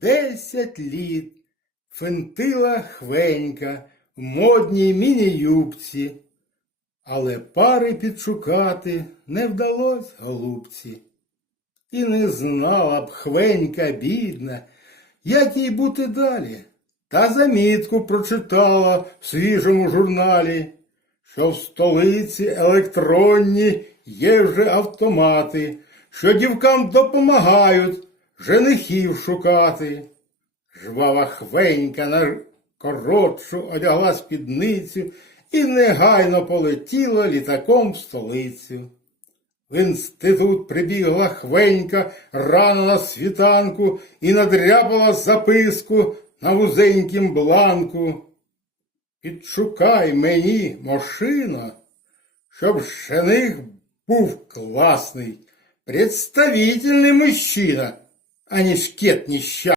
десять літ. Фентила хвенька в модній міні-юбці, але пари підшукати не вдалось голубці. І не знала б хвенька бідна, як їй бути далі, та замітку прочитала в свіжому журналі, що в столиці електронні є вже автомати, що дівкам допомагають женихів шукати. Жвава хвенька на коротшу одягла спідницю і негайно полетіла літаком в столицю. В інститут прибігла хвенька рано на світанку і надряпала записку на вузенькім бланку. Підшукай мені, машина, щоб жених був класний, представительний мужчина, а не шкет нещасний.